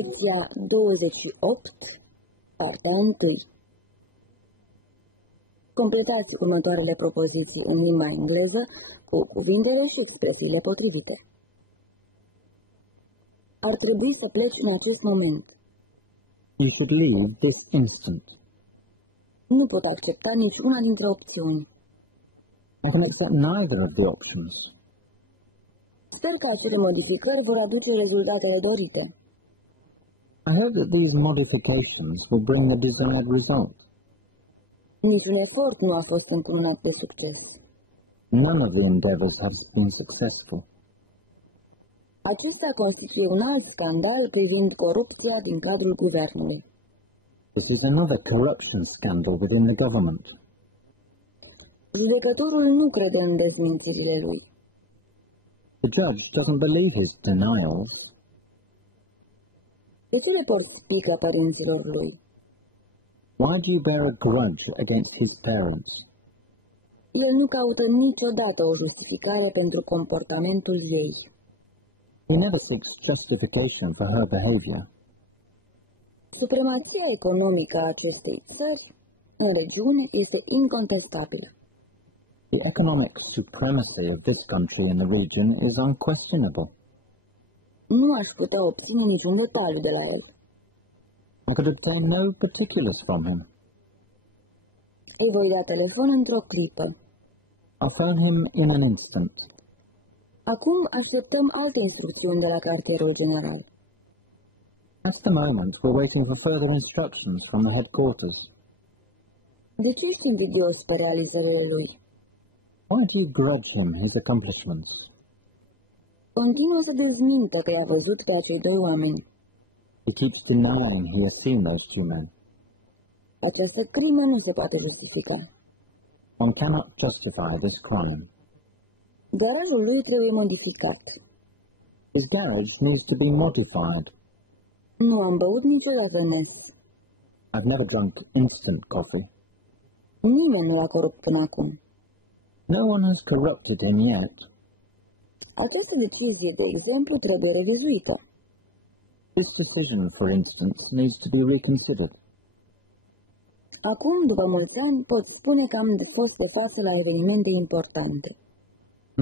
Lecția 28, partea 1. Completați următoarele propoziții în limba engleză cu cuvintele și expresiile potrivite. Ar trebui să pleci în acest moment. You should leave this instant. Nu pot accepta nici una dintre opțiuni. I can accept neither of the options. Sper că acele modificări vor aduce rezultatele dorite. I hope that these modifications will bring the desired result. Niciun efort nu a fost încununat cu succes. None of the endeavors have been successful. Acesta constituie un alt scandal privind corupția din cadrul guvernului. This is another corruption scandal within the government. Judecătorul nu crede în dezmințirile lui. The judge doesn't believe his denials. De ce le porți spică părinților lui? Why do you bear a grudge against his parents? El nu caută niciodată o justificare pentru comportamentul ei. He never seeks justification for her behavior. Supremația economică a acestei țări în regiune este incontestabilă. The economic supremacy of this country in the region is unquestionable. Nu aș putea obține niciun detaliu de la el. I could obtain no particulars from him. Îi voi da telefon într-o clipă. I'll phone him in an instant. Acum așteptăm alte instrucțiuni de la cartierul general. At the moment, we're waiting for further instructions from the headquarters. De ce ești invidios pe realizările lui? Why do you grudge him his accomplishments? Continuă să dezmintă că i-a văzut pe acei doi oameni. He keeps denying he has seen those two men. Această crimă nu se poate justifica. One cannot justify this crime. Garajul lui trebuie modificat. His garage needs to be modified. Nu am băut niciodată mes. I've never drunk instant coffee. Nimeni nu l-a corupt până acum. No one has corrupted him yet. Această decizie, de exemplu, trebuie revizuită. This decision, for instance, needs to be reconsidered. Acum, după mulți ani, pot spune că am fost de față la evenimente importante.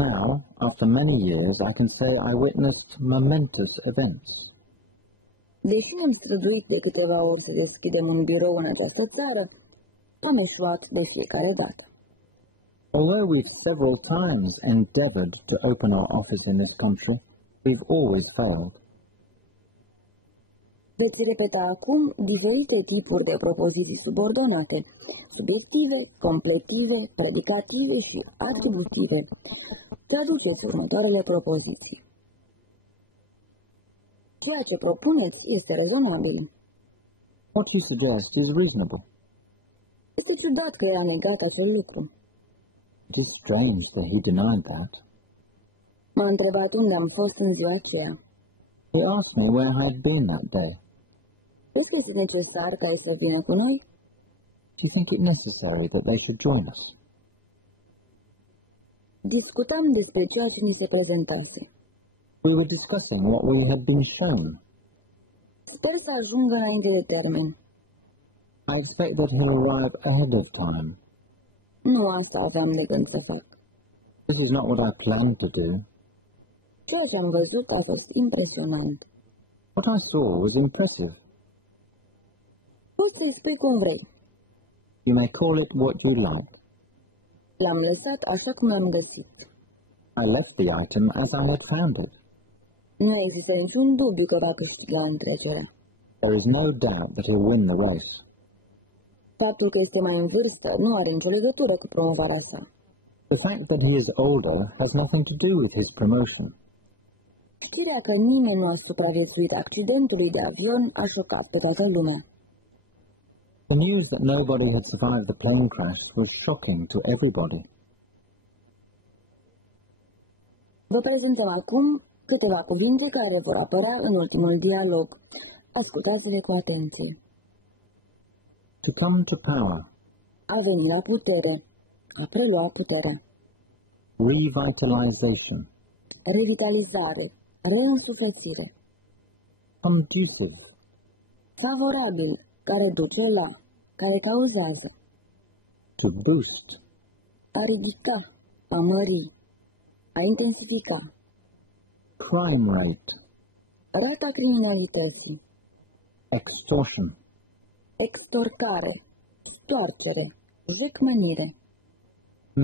Now, after many years, I can say I witnessed momentous events. Deși ne-am străduit de câteva ori să deschidem un birou în această țară, am eșuat de fiecare dată. Although we've several times endeavored to open our office in this country, we've always failed. Veți repeta acum diferite tipuri de propoziții subordonate, subiective, completive, predicative și atributive. Traduceți următoarele propoziții. Ceea ce propuneți este rezonabil. What you suggest is reasonable. Este ciudat că era negat acel lucru. It is strange that he denied that. M-a întrebat unde am fost în ziua aceea. He asked me where I had been that day. Este necesar ca ei să vină cu noi? Do you think it necessary that they should join us? Discutam despre ceea ce ni se prezentase. We were discussing what we had been shown. Sper să ajungă înainte de termen. I expect that he'll arrive ahead of time. Nu asta aveam de gând să fac. This is not what I planned to do. Ceea ce am văzut a fost impresionant. What I saw was impressive. Poți să-i spui cum vrei. You may call it what you like. L-am lăsat așa cum l-am găsit. I left the item as I had found it. Nu există niciun dubiu că va câștiga întrecerea. There is no doubt that he'll win the race. Faptul că este mai în vârstă nu are nicio legătură cu promovarea sa. The fact that he is older has nothing to do with his promotion. Știrea că nimeni nu a supraviețuit accidentului de avion a șocat pe toată lumea. The news that nobody had survived the plane crash was shocking to everybody. Vă prezentăm acum câteva cuvinte care vor apărea în ultimul dialog. Ascultați-le cu atenție. To come to power. A veni la putere. A prelua puterea. Revitalization. Revitalizare. Reînsușățire. Conducive. Favorabil, care duce la, care cauzează. To boost. A ridica, a mări, a intensifica. Crime rate. Rata criminalității. Extortion. Extorcare, stoarcere, jecmănire.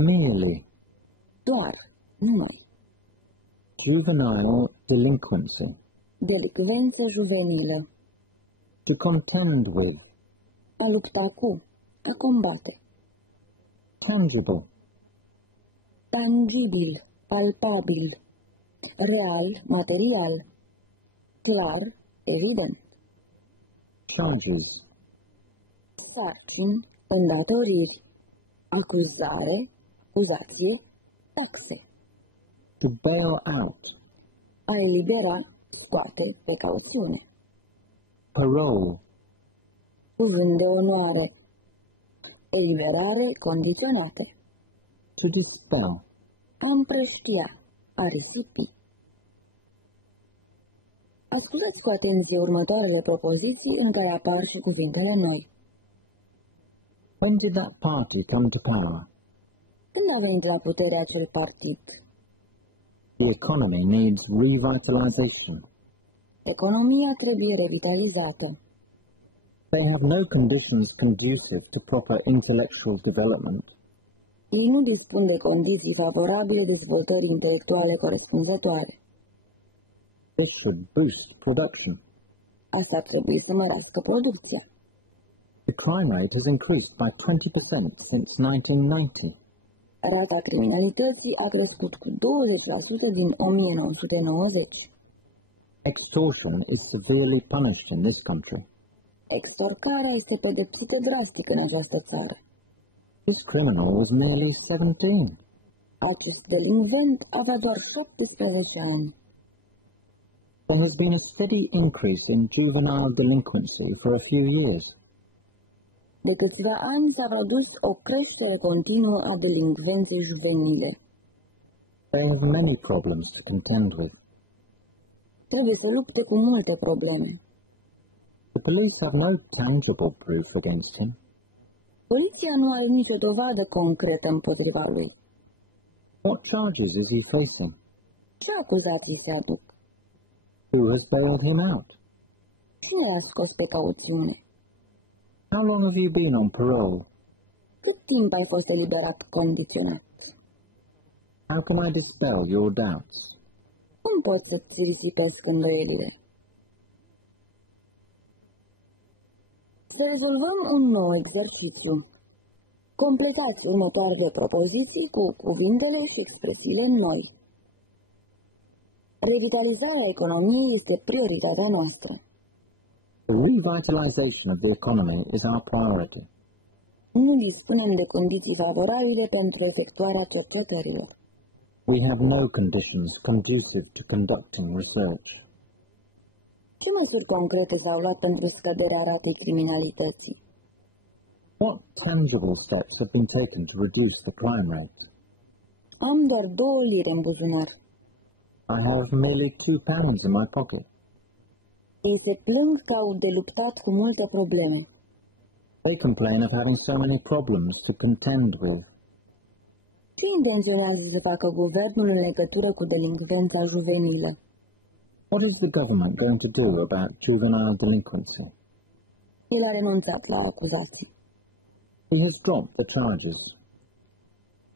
Merely. Doar, numai. Juvenile delinquency. Delicvență juvenilă. To contend with. A lupta cu, a combate. Tangible. Tangibil, palpabil. Real, material. Clar, evident. Charges. Sarcini, îndatoriri. Acuzare, acuzație, taxe. To bail out. A elibera, scoate, pe cauțiune. Parole. Cuvânt de onoare. Eliberare condiționată. To dispel. A împrăștia, a risipi. Ascultați cu atenție următoarele propoziții în care apar și cuvintele noi. When did that party come to power? Când a venit la putere acel partid? The economy needs revitalization. Economia trebuie revitalizată. They have no conditions conducive to proper intellectual development. Ei nu dispun de condiții favorabile dezvoltării intelectuale corespunzătoare. This should boost production. Asta ar trebui să mărească producția. The crime rate has increased by 20% since 1990. Rata criminalității a crescut cu 20% din 1990. Extortion is severely punished in this country. Extorcarea este pedepsită drastic în această țară. This criminal was nearly 17. Acest delinvent avea doar 17 ani. There has been a steady increase in juvenile delinquency for a few years. De câțiva ani s-a produs o creștere continuă a delincvenței juvenile. They have many problems to contend with. Trebuie să lupte cu multe probleme. The police have no tangible proof against him. Poliția nu are nicio dovadă concretă împotriva lui. What charges is he facing? Ce acuzații se aduc? Who has bailed him out? Cine l-a scos pe cauțiune? How long have you been on parole? Cât timp ai fost eliberat condiționat? How can I dispel your doubts? Cum poți să-ți risipesc îndoielile? Să rezolvăm un nou exercițiu. Completați următoarele propoziții cu cuvintele și expresiile noi. Revitalizarea economiei este prioritatea noastră. The revitalization of the economy is our priority. Nu dispunem de condiții favorabile pentru efectuarea cercetărilor. We have no conditions conducive to conducting research. Ce măsuri concrete s-au luat pentru scăderea ratei criminalității? What tangible steps have been taken to reduce the crime rate? Am doar 2 lire în buzunar. I have merely £2 in my pocket. Ei se plâng că au de luptat cu multe probleme. They complain of having so many problems to contend with. Ce intenționează să facă guvernul în legătură cu delincvența juvenilă? What is the government going to do about juvenile delinquency? El a renunțat la acuzații. He has dropped the charges.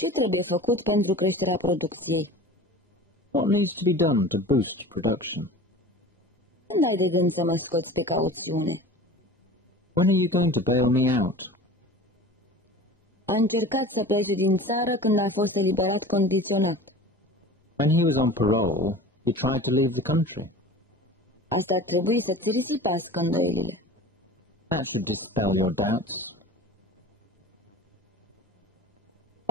Ce trebuie făcut pentru creșterea producției? What needs to be done to boost production? Când ai de gând să mă scoți pe cauțiune? When are you going to bail me out? A încercat să plece din țară când a fost eliberat condiționat. When he was on parole, he tried to leave the country. Asta ar trebui să-ți risipească îndoielile. That should dispel your doubts.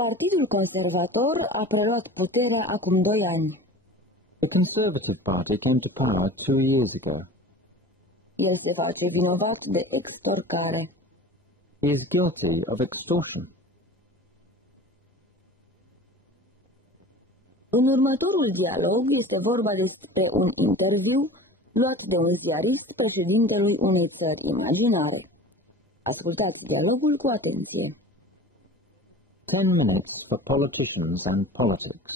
Partidul conservator a preluat puterea acum 2 ani. The Conservative Party came to power 2 years ago. El se face vinovat de extorcare. He is guilty of extortion. În următorul dialog este vorba despre un interviu luat de un ziarist președintelui unei țări imaginare. Ascultați dialogul cu atenție. 10 minutes for politicians and politics.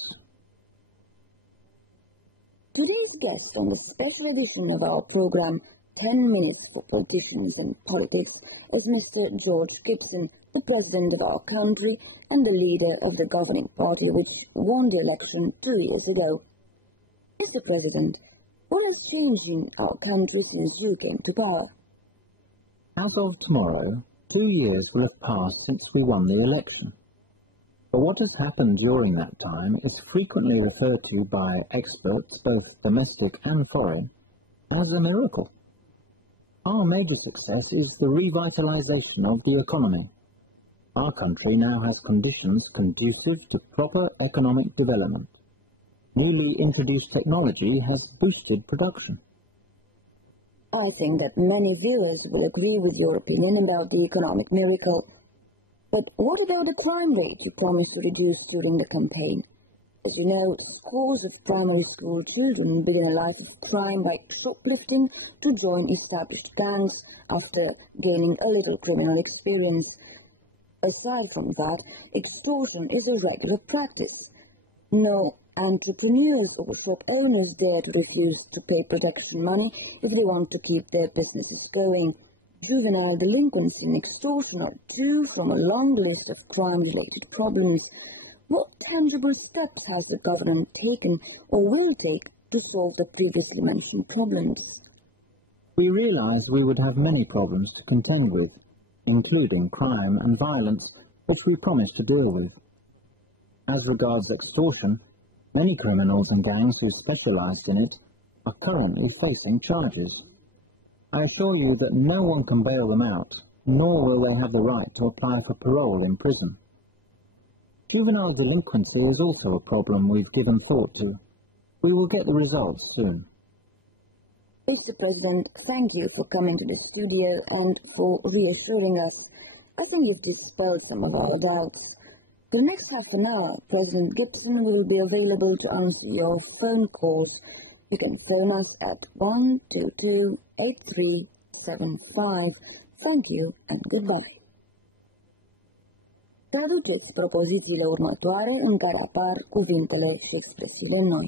Today's guest on the special edition of our program, 10 Minutes for Politicians and Politics, is Mr. George Gibson, the President of our country and the leader of the governing party which won the election 2 years ago. Mr. President, what has changed in our country since you came to power? As of tomorrow, 2 years will have passed since we won the election. But what has happened during that time is frequently referred to by experts, both domestic and foreign, as a miracle. Our major success is the revitalization of the economy. Our country now has conditions conducive to proper economic development. Newly introduced technology has boosted production. I think that many viewers will agree with your opinion about the economic miracle. But what about the crime rate you promised to reduce during the campaign? As you know, scores of primary school children begin a life of crime by shoplifting to join established gangs after gaining a little criminal experience. Aside from that, extortion is a regular practice. No entrepreneurs or shop owners dare to refuse to pay protection money if they want to keep their businesses going. Juvenile delinquency and extortion are two from a long list of crime-related problems. What tangible steps has the government taken or will take to solve the previously mentioned problems? We realized we would have many problems to contend with, including crime and violence, which we promised to deal with. As regards extortion, many criminals and gangs who specialize in it are currently facing charges. I assure you that no one can bail them out, nor will they have the right to apply for parole in prison. Juvenile delinquency is also a problem we've given thought to. We will get the results soon. Mr. President, thank you for coming to the studio and for reassuring us. I think you've dispelled some of our doubts. For the next half an hour, President Gibson will be available to answer your phone calls. You can phone us at 122-8375. Thank you and goodbye. Traduceți propozițiile următoare în care apar cuvintele și expresiile noi.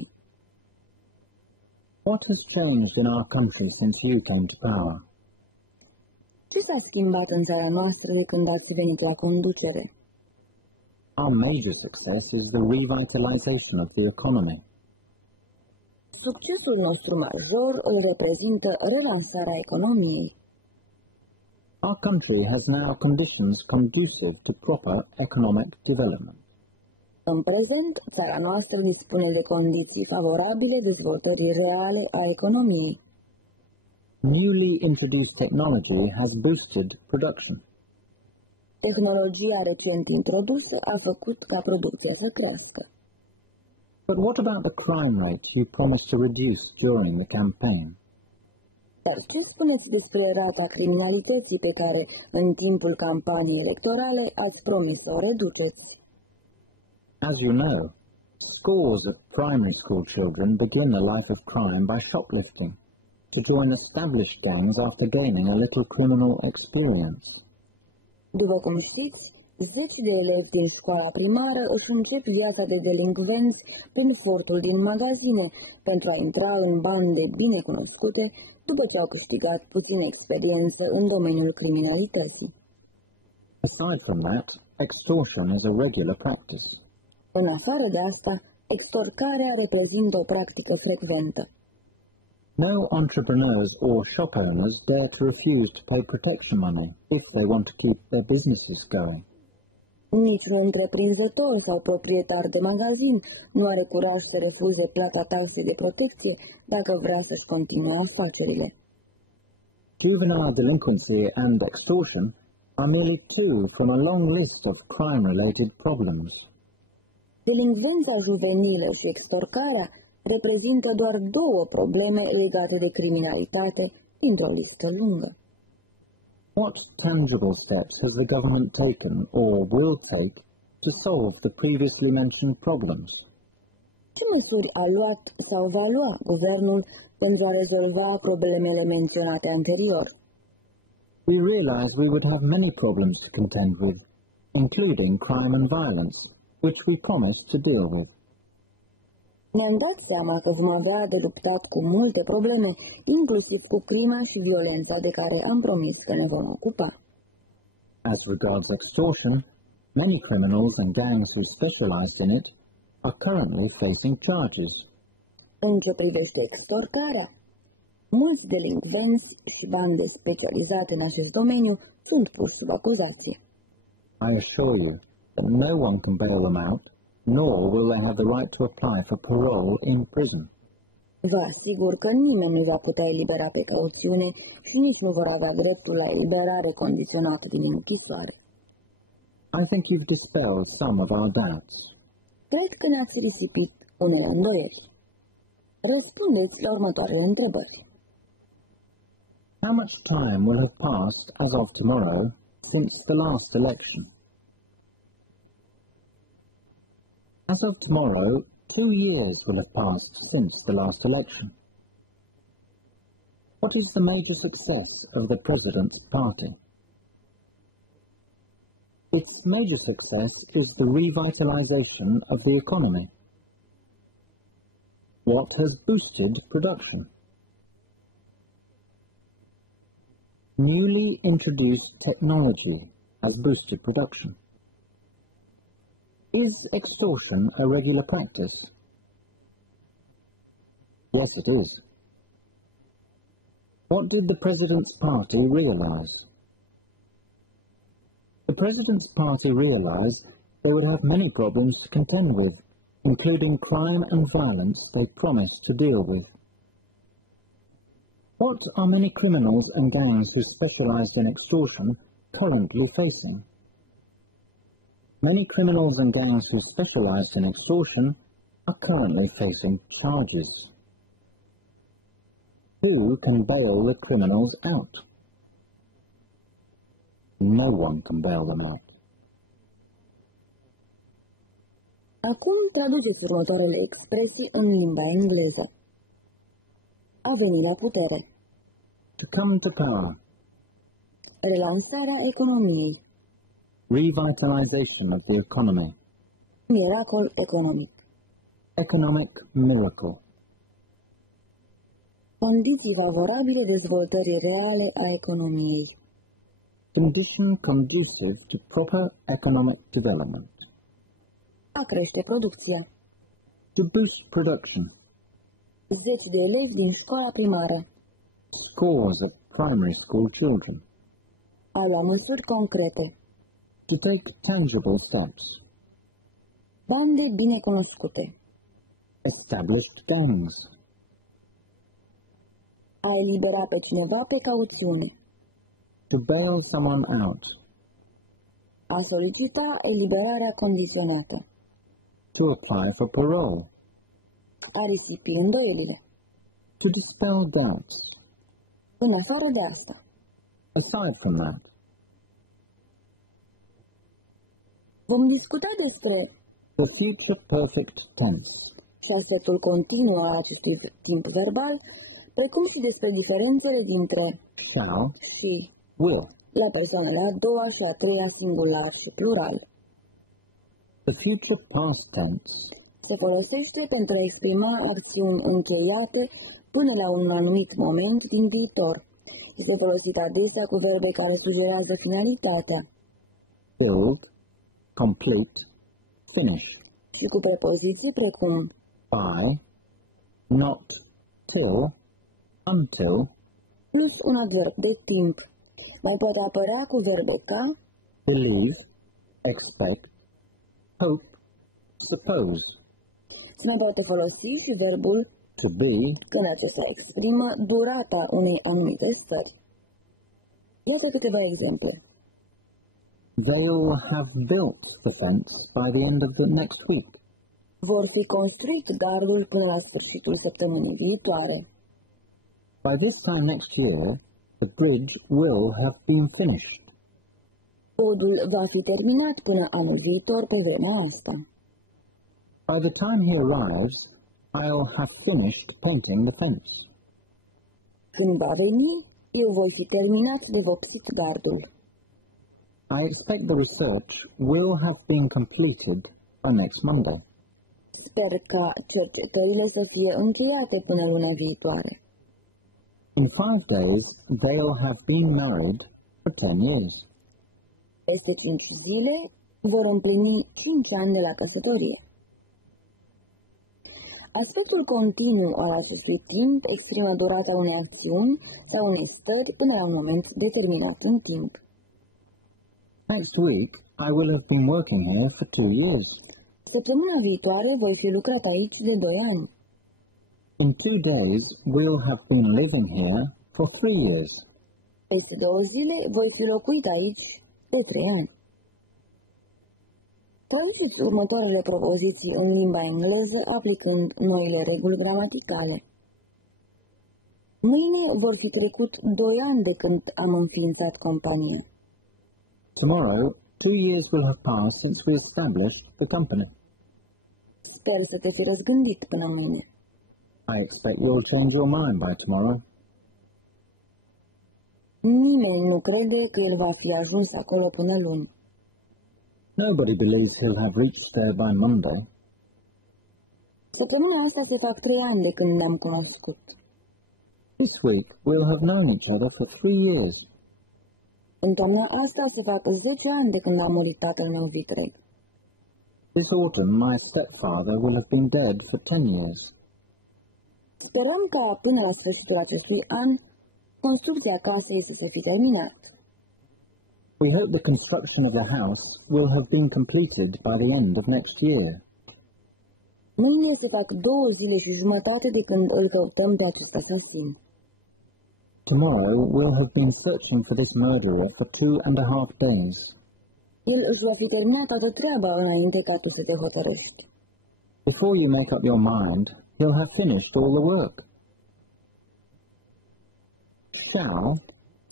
What has changed in our country since you came to power? Ce s-a schimbat în țara noastră de când ați venit la conducere? Our major success is the revitalization of the economy. Succesul nostru major îl reprezintă relansarea economiei. Our country has now conditions conducive to proper economic development. În prezent, țara noastră dispune de condiții favorabile dezvoltării reale a economiei. Newly introduced technology has boosted production. Tehnologia recent introdusă a făcut ca producția să crească. But what about the crime rate you promised to reduce during the campaign? Dar ce spuneți despre rata criminalității pe care, în timpul campaniei electorale, ați promis să o reduceți? As you know, scores of primary school children begin a life of crime by shoplifting, to join established gangs after gaining a little criminal experience. După cum știți, zeci de elevi din școala primară își încep viața de delincvenți prin furtul din magazine, pentru a intra în bande bine cunoscute, după ce au câștigat puțină experiență în domeniul criminalității. Aside from that, extortion is a regular practice. În afară de asta, extorcarea reprezintă o practică frecventă. No entrepreneurs or shop owners dare to refuse to pay protection money if they want to keep their businesses going. Niciun întreprinzător sau proprietar de magazin nu are curaj să refuze plata taxei de protecție dacă vrea să-și continue afacerile. Juvenile delinquency and extortion are merely two from a long list of crime-related problems. Delinvența juvenilă și extorcarea reprezintă doar două probleme legate de criminalitate dintr-o listă lungă. What tangible steps has the government taken or will take to solve the previously mentioned problems? Ce măsuri a luat sau va lua guvernul pentru a rezolva problemele menționate anterior. We realized we would have many problems to contend with, including crime and violence, which we promised to deal with. Ne-am dat seama că vom avea de luptat cu multe probleme, inclusiv cu crima și violența de care am promis că ne vom ocupa. As regards extortion, many criminals and gangs who specialize in it are currently facing charges. În ce privește extorcarea, mulți delincvenți și bande specializate în acest domeniu sunt puși sub acuzație. I assure you that no one can bail them out, nor will they have the right to apply for parole in prison. Vă asigur că nimeni nu va putea elibera pe cauțiune și nici nu vor avea dreptul la eliberare condiționată din închisoare. I think you've dispelled some of our doubts. Cred că ne-ați risipit unele îndoieli. Răspundeți la următoarele întrebări. How much time will have passed as of tomorrow since the last election? As of tomorrow, 2 years will have passed since the last election. What is the major success of the President's party? Its major success is the revitalization of the economy. What has boosted production? Newly introduced technology has boosted production. Is extortion a regular practice? Yes, it is. What did the President's party realize? The President's party realized they would have many problems to contend with, including crime and violence they promised to deal with. What are many criminals and gangs who specialize in extortion currently facing? Many criminals and gangs who specialize in extortion are currently facing charges. Who can bail the criminals out? No one can bail them out. Acum traduceți următoarele expresii în limba engleză. A veni la putere. To come to power. Relansarea economiei. Revitalization of the economy. Miracol economic. Economic miracle. Condiții favorabile dezvoltării reale a economiei. Condition conducive to proper economic development. A crește producția. To boost production. 10 de elevi din școala primară. Scores of primary school children. A lua măsuri concrete. To take tangible steps. Bande bine cunoscute. Established gangs. A elibera pe cineva pe cauțiune. To bail someone out. A solicita eliberarea condiționată. To apply for parole. A risipi îndoielile. To dispel doubts. În afară de asta. Aside from that. Vom discuta despre the future perfect tense. Sfarsitul continuu al acestui timp verbal, precum și despre diferențele dintre shall și will. La persoanele a doua și a treia singular și plural. The future past tense se folosește pentru a exprima acțiuni încheiate până la un anumit moment din viitor. Este folosit adesea cu verbe care sugerează finalitatea. Build, complete, finish. Și cu prepoziții precum by, not, till, until, plus un adverb de timp. Mai poate apărea cu verbe ca believe, expect, hope, suppose. Se mai poate folosi și verbul to be când acesta exprimă durata unei anumite stări. Iată câteva exemple. They'll have built the fence by the end of the next week. Vor fi construit gardul până la sfârșitul săptămânii viitoare. By this time next year, the bridge will have been finished. Podul va fi terminat până anul viitor pe vremea asta. By the time he arrives, I'll have finished painting the fence. Când va veni, eu voi fi terminat de vopsit gardul. I expect the research will have been completed by next Monday. Sper ca cercetările să fie încheiate până luna viitoare. In 5 days, they'll have been married for 10 years. Peste 5 zile vor împlini 5 ani de la căsătorie. Aspectul continuu al acestui timp exprimă durata unei acțiuni sau unei stări până la un moment determinat în timp. Next week, I will have been working here for 2 years. Săptămâna viitoare voi fi lucrat aici de 2 ani. In 2 days, we'll have been living here for 3 years. Peste 2 zile voi fi locuit aici de 3 ani. Folosiți următoarele propoziții în limba engleză aplicând noile reguli gramaticale. Mâine vor fi trecut 2 ani de când am înființat compania. Tomorrow, 2 years will have passed since we established the company. Sper să te fi răzgândit până mâine. I expect you'll change your mind by tomorrow. Nimeni nu crede că el va fi ajuns acolo până luni. Nobody believes he'll have reached there by Monday. Săptămâna asta se fac 3 ani de când ne-am cunoscut. This week, we'll have known each other for 3 years. În toamna asta se fac 10 ani de când am murit tatăl meu vitreg. This autumn, my stepfather will have been dead for 10 years. Sperăm ca până la sfârșitul acestui an, construcția casei să se fi terminat. We hope the construction of the house will have been completed by the end of next year. Mâine se fac 2 zile și jumătate de când îl căutăm pe acest asasin. Tomorrow, we'll have been searching for this murderer for 2.5 days. El își va fi terminat toată treaba înainte ca tu să te hotărăști. Before you make up your mind, he'll have finished all the work. Shall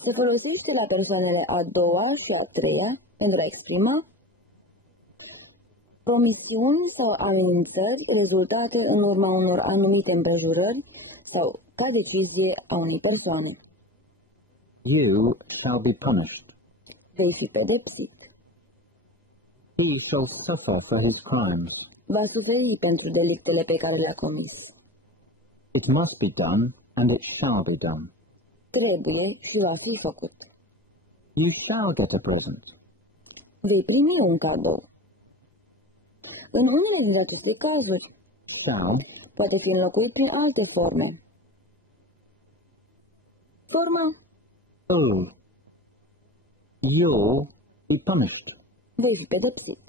Se folosește la persoanele a doua și a treia pentru a exprima promisiuni sau amenințări rezultate în urma unor anumite împrejurări sau ca decizie a unei persoane. You shall be punished. Vei fi pedepsit. He shall suffer for his crimes. Va suferi pentru delictele pe care le-a comis. It must be done, and it shall be done. Trebuie și va fi făcut. You shall get a present. Vei primi un cadou. În unele din aceste cazuri, Shall poate fi înlocuit prin alte forme. Forma will. You'll be punished. vei fi pedepsit.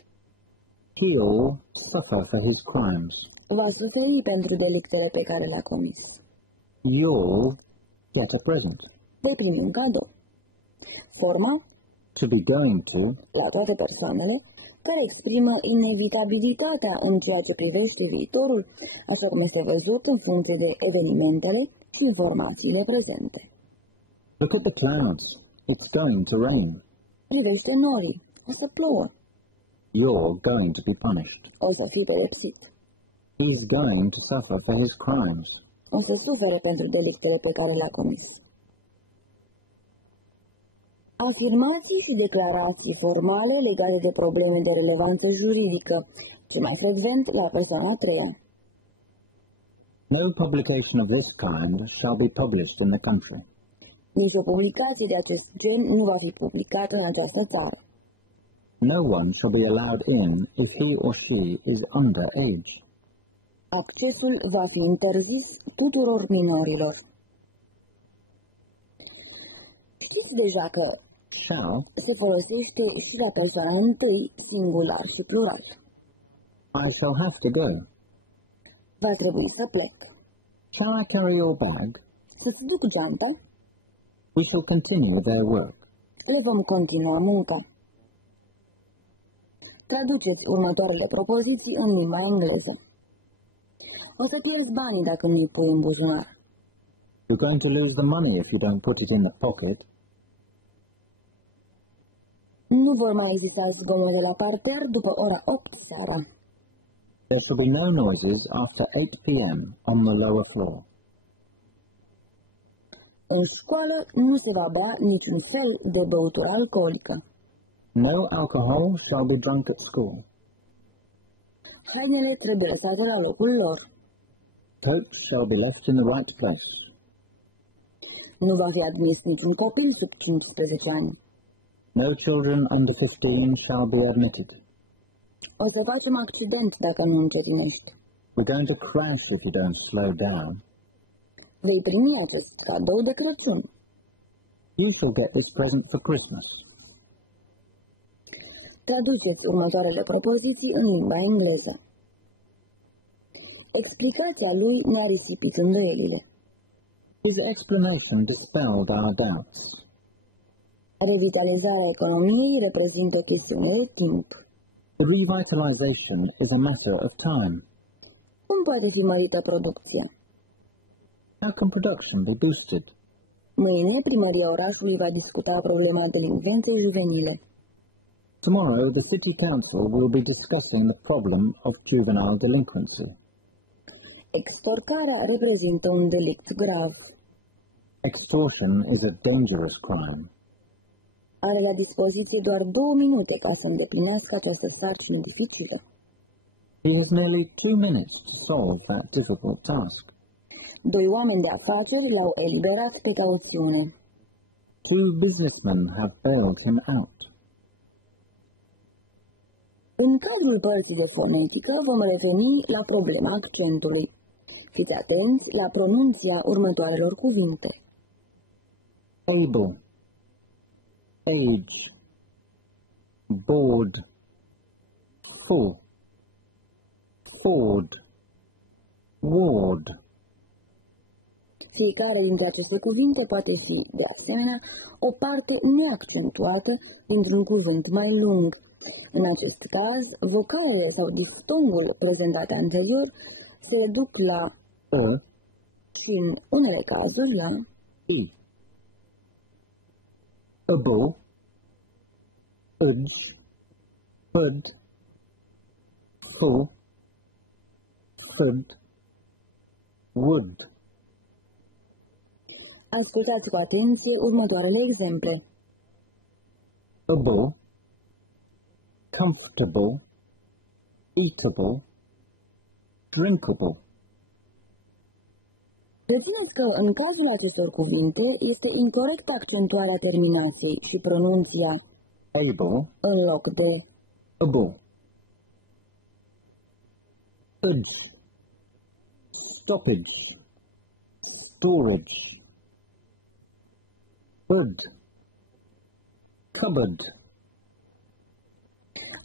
He'll suffer for his crimes. Va suferi pentru delictele pe care le-a comis. You'll get a present. Vei primi un cadou. Forma To be going to la toate persoanele care exprimă inevitabilitatea în ceea ce privește viitorul, așa cum este văzut în funcție de evenimentele și informațiile prezente. look at the clouds. It's going to rain. Privește norii. O să plouă. You're going to be punished. O să fii pedepsit. He's going to suffer for his crimes. O să sufere pentru delictele pe care le-a comis. Afirmații și declarații formale legate de probleme de relevanță juridică, cel mai frecvent la persoana a treia. No publication of this kind shall be published in the country. Nici o publicație de acest gen nu va fi publicată în această țară. No one shall be allowed in if he or she is under age. Accesul va fi interzis tuturor minorilor. Știți deja că Shall se folosește și la persoana întâi, singular și plural. I shall have to go. Va trebui să plec. Shall I carry your bag? Să-ți duc geanta, We shall continue their work. le vom continua munca. Traduceți următoarele propoziții în limba engleză. O să pierzi banii dacă nu-i pui în buzunar. You're going to lose the money if you don't put it in the pocket. Nu vor mai exista zgomote la parter după ora 8 seara. There shall be no noises after 8 p.m. on the lower floor. În școală nu se va bea niciun fel de băutură alcoolică. No alcohol shall be drunk at school. Hainele trebuie lăsate la locul lor. Coats shall be left in the right place. Nu va fi admis niciun copil sub 15 ani. No children under 15 shall be admitted. O să facem accident dacă nu încetinești. We're going to crash if you don't slow down. Vei primi acest cadou de Crăciun. You shall get this present for Christmas. Traduceți următoarele propoziții în limba engleză. Explicația lui ne-a risipit îndoielile. His explanation dispelled our doubts. Revitalizarea economiei reprezintă chestiune de timp. The revitalization is a matter of time. Cum poate fi mărită producția? How can production be boosted? Mâine, primăria orașului va discuta problema delinvenței juvenile. Tomorrow, the City Council will be discussing the problem of juvenile delinquency. Extorcarea reprezintă un delict grav. Extortion is a dangerous crime. Are la dispoziție doar 2 minute ca să îndeplinească această sarcină dificilă. He has nearly 2 minutes to solve that difficult task. 2 oameni de afaceri l-au eliberat pe cauțiune. 2 businessmen have bailed him out. În cadrul părții de fonetică vom reveni la problema accentului. Fiți atenți la pronunția următoarelor cuvinte. Able, age, board, full, Ford, ward. Fiecare dintre aceste cuvinte poate fi, de asemenea, o parte neaccentuată dintr-un cuvânt mai lung. În acest caz, vocalele sau diftongul prezentate anterior se reduc la și, în unele cazuri, la i. Able, udge, bud, full, fud, wood. Ascultați cu atenție următoarele exemple. Able, comfortable, eatable, drinkable. Rețineți că în cazul acestor cuvinte este incorect accentuarea terminației și pronunția Able în loc de able. Udge, stoppage, storage. Bud, cupboard.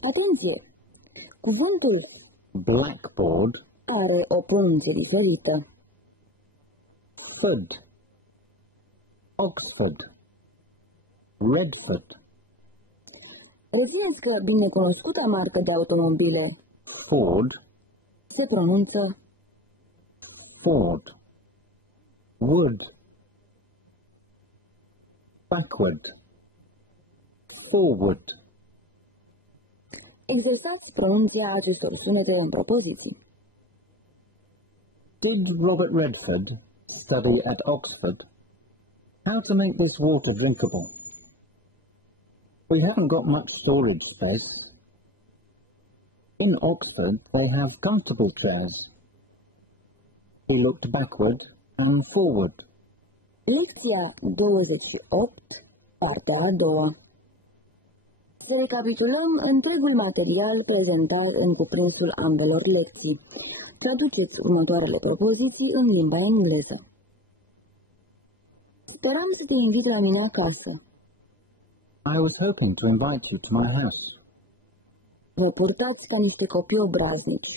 Atenție! Cuvântul Blackboard, are o pronunție diferită. Fud, Oxford, Redford. Rețineți că binecunoscuta marcă de automobile Ford se pronunță Ford. Wood, backward, forward. exersați pronunția acestor sunete în propoziții. Did Robert Redford study at Oxford? How to make this water drinkable? We haven't got much storage space. In Oxford, they have comfortable chairs. We looked backward and forward. Lecția 28, partea a doua. Să recapitulăm întregul material prezentat în cuprinsul ambelor lecții. Traduceți următoarele propoziții în limba engleză. Speram să te invit la mine acasă. I was hoping to invite you to my house. Vă purtați ca niște copii obraznici.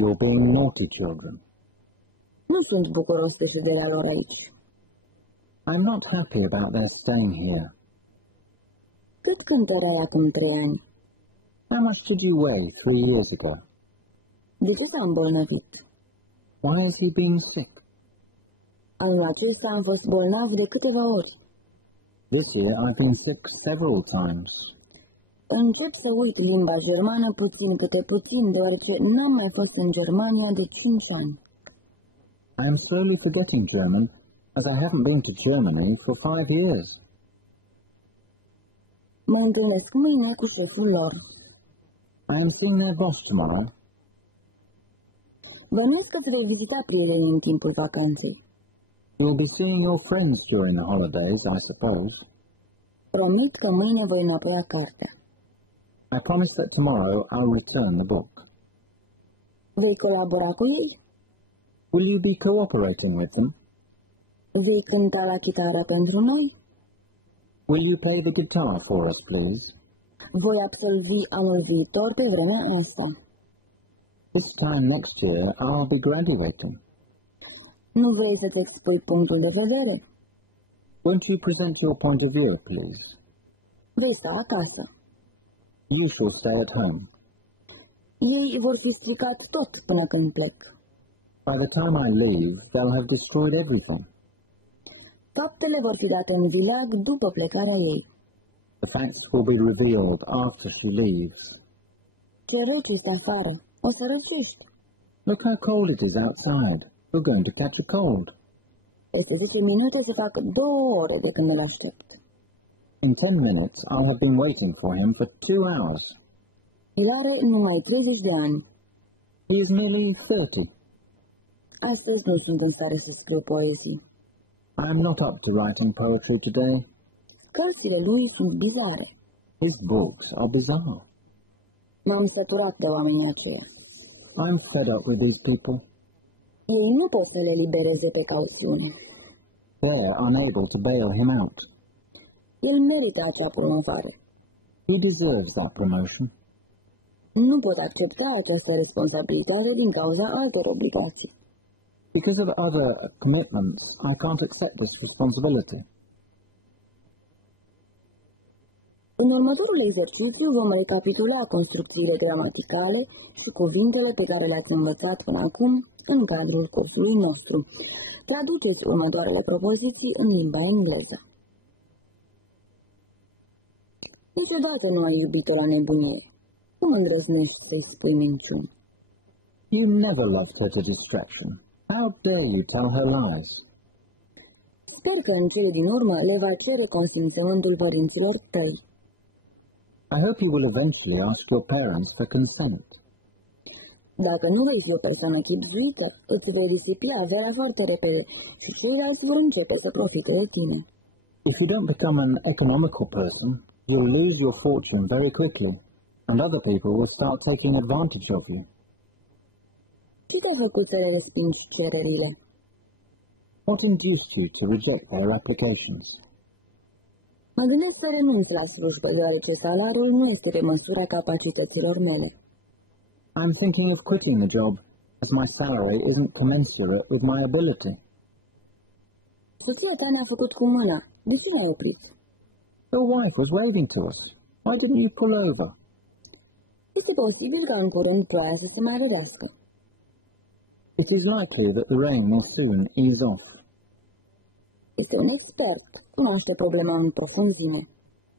You're being naughty children. Nu sunt bucuros de șederea lor aici. I'm not happy about their staying here. Cât cântăreai acum 3 ani? How much did you weigh 3 years ago? De ce s-a îmbolnăvit? Why has he been sick? Anul acesta am fost bolnav de câteva ori. This year I've been sick several times. Încep să uit limba germană puțin câte puțin, deoarece n-am mai fost în Germania de 5 ani. I am slowly forgetting German as I haven't been to Germany for 5 years. Mă întâlnesc mâine cu șeful lor. I am seeing their boss tomorrow. Bănuiesc că te vei vizita prietenii în timpul vacanței. You'll be seeing your friends during the holidays, I suppose. Promit că mâine voi înapoi cartea. I promise that tomorrow I'll return the book. Voi colabora cu ei? Will you be cooperating with them? Vei cânta la chitară pentru noi? Will you play the guitar for us, please? Voi absolvi anul viitor pe vremea asta. This time next year I'll be graduating. Nu vrei să-ți expui punctul de vedere? Won't you present your point of view, please? Voi sta acasă. You shall stay at home. Ei vor fi stricat tot până când plec. By the time I leave, they'll have destroyed everything. Faptele vor fi date în vileag după plecarea ei. The facts will be revealed after she leaves. Ce rece este afară. O să răcești. Look how cold it is outside. We're going to catch a cold. Peste 10 minute să fac 2 ore de când îl aștept. In 10 minutes, I'll have been waiting for him for 2 hours. El are numai 30 de ani. He is nearly 30. Astăzi nu sunt în stare să scriu poezii. I am not up to writing poetry today. Cărțile lui sunt bizare. His books are bizarre. M-am săturat de oamenii aceia. I'm fed up with these people. Ei nu pot să le libereze pe cauțiune. They're unable to bail him out. El merită acea promovare. He deserves that promotion. Nu pot accepta această responsabilitate din cauza altor obligații. Because of other commitments, I can't accept this responsibility. În următorul exercițiu vom recapitula construcțiile gramaticale și cuvintele pe care le-ați învățat până acum în cadrul cursului nostru. Traduceți următoarele propoziții în limba engleză. Niciodată nu ai iubit-o la nebunie. Cum îndrăznești să-i spui minciuni? You never left her to distraction. How dare you tell her lies? Sper că în cele din urmă le va cere consimțământul părinților tăi. I hope you will eventually ask your parents for consent. Dacă nu vei fi o persoană chipzuită, îți vei risipi averea foarte repede și ceilalți vor începe să profite de tine. If you don't become an economical person, you'll lose your fortune very quickly, and other people will start taking advantage of you. Ce te-a făcut să le respingi cererile? What induced you to reject their applications? Mă gândesc să renunț la slujbă, deoarece salariul nu este pe măsura capacităților mele. I'm thinking of quitting the job, as my salary isn't commensurate with my ability. Soția ta ne-a făcut cu mâna. De ce ne-ai oprit? Your wife was waving to us. Why didn't you pull over? Este posibil ca în curând ploaia să se mai rădească. It is likely that the rain will soon ease off. Este un expert. Cunoaște problema în profunzime.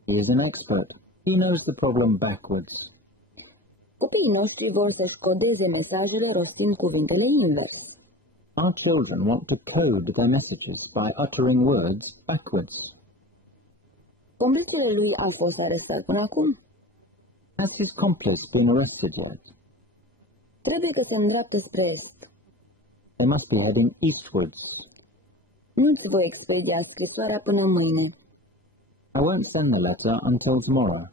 He is an expert. He knows the problem backwards. Copiii noștri vor să-și codeze mesajele rostind cuvintele invers. Our children want to code their messages by uttering words backwards. Complicele lui a fost arestat până acum. Has his complice been arrested yet? Trebuie că se îndreaptă spre est. They must be heading eastwards. Nu-ți voi expedia scrisoarea până mâine. I won't send the letter until tomorrow.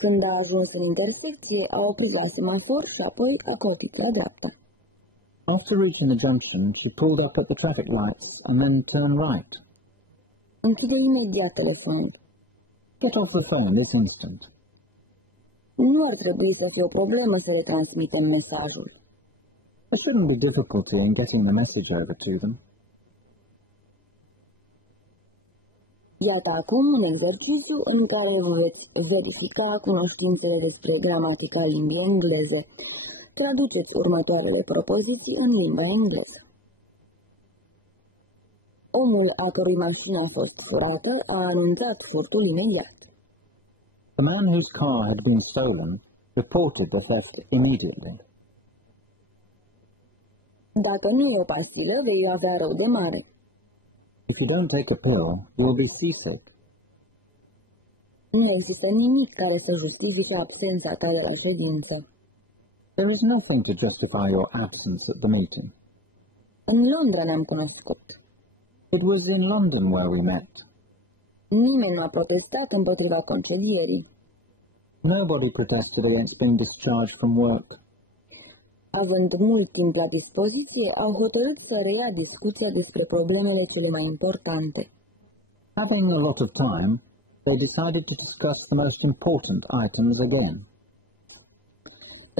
Când a ajuns în intersecție, a oprit la semafor și apoi a copit la dreapta. After reaching the junction, she pulled up at the traffic lights and then turned right. Închide imediat telefonul. Get off the phone this instant. Nu ar trebui să fie o problemă să le transmitem mesajul. There shouldn't be difficulty in getting the message over to them. Iată acum un exercițiu în care veți verifica cunoștințele despre gramatica limbii engleze. Traduceți următoarele propoziții în limba engleză. Omul a cărui mașină a fost furată a anunțat furtul imediat. The man whose car had been stolen reported the theft immediately. Dacă nu e o pastilă, vei avea rău de mare. If you don't take a pill, you'll be seasick. Nu există nimic care să justifice absența ta de la ședință. There is nothing to justify your absence at the meeting. În Londra ne-am cunoscut. It was in London where we met. Nimeni nu a protestat împotriva concedierii. Nobody protested against being discharged from work. Având mult timp la dispoziție, au hotărât să reia discuția despre problemele cele mai importante. Having a lot of time, they decided to discuss the most important items again.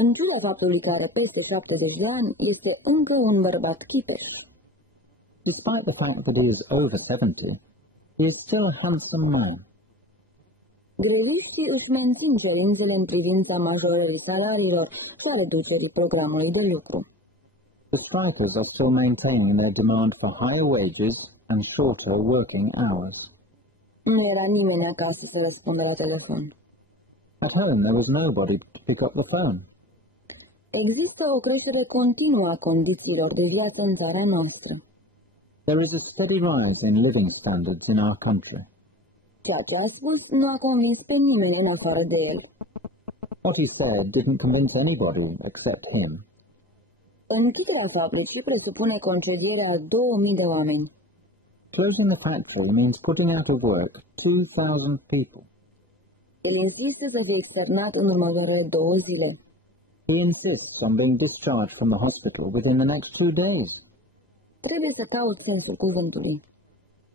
În ciuda faptului că are peste 70 de ani, este încă un bărbat chipeș. Despite the fact that he is over 70, he is still a handsome man. Greviștii își mențin cerințele în privința majorării salariilor și a reducerii programului de lucru. The strikers are still maintaining their demand for higher wages and shorter working hours. Nu era nimeni acasă să răspundă la telefon. At home there was nobody to pick up the phone. Există o creștere continuă a condițiilor de viață în țara noastră. There is a steady rise in living standards in our country. Ceea ce a spus nu a convins pe nimeni în afară de el. What he said didn't convince anybody except him. Închiderea fabricii presupune concedierea a 2000 de oameni. Closing the factory means putting out of work 2,000 people. El insistă să fie externat în următoarele 2 zile. He insists on being discharged from the hospital within the next 2 days. Trebuie să caut sensul cuvântului.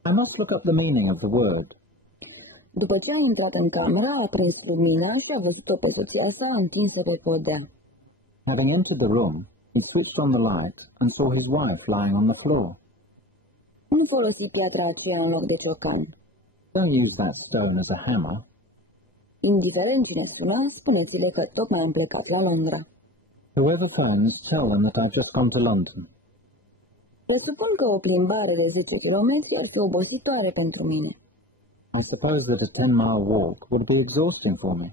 I must look up the meaning of the word. După ce a intrat în cameră, a prins lumina și a văzut-o pe soția sa întinsă pe podea. Having entered the room, he switched on the light and saw his wife lying on the floor. Nu folosi piatra aceea în loc de ciocan. Don't use that stone as a hammer. Indiferent cine sună, spuneți-le că tocmai am plecat la Londra. Whoever phones, tell them that I've just gone to London. Presupun că o plimbare de 10 km ar fi obositoare pentru mine. I suppose that a 10-mile walk would be exhausting for me.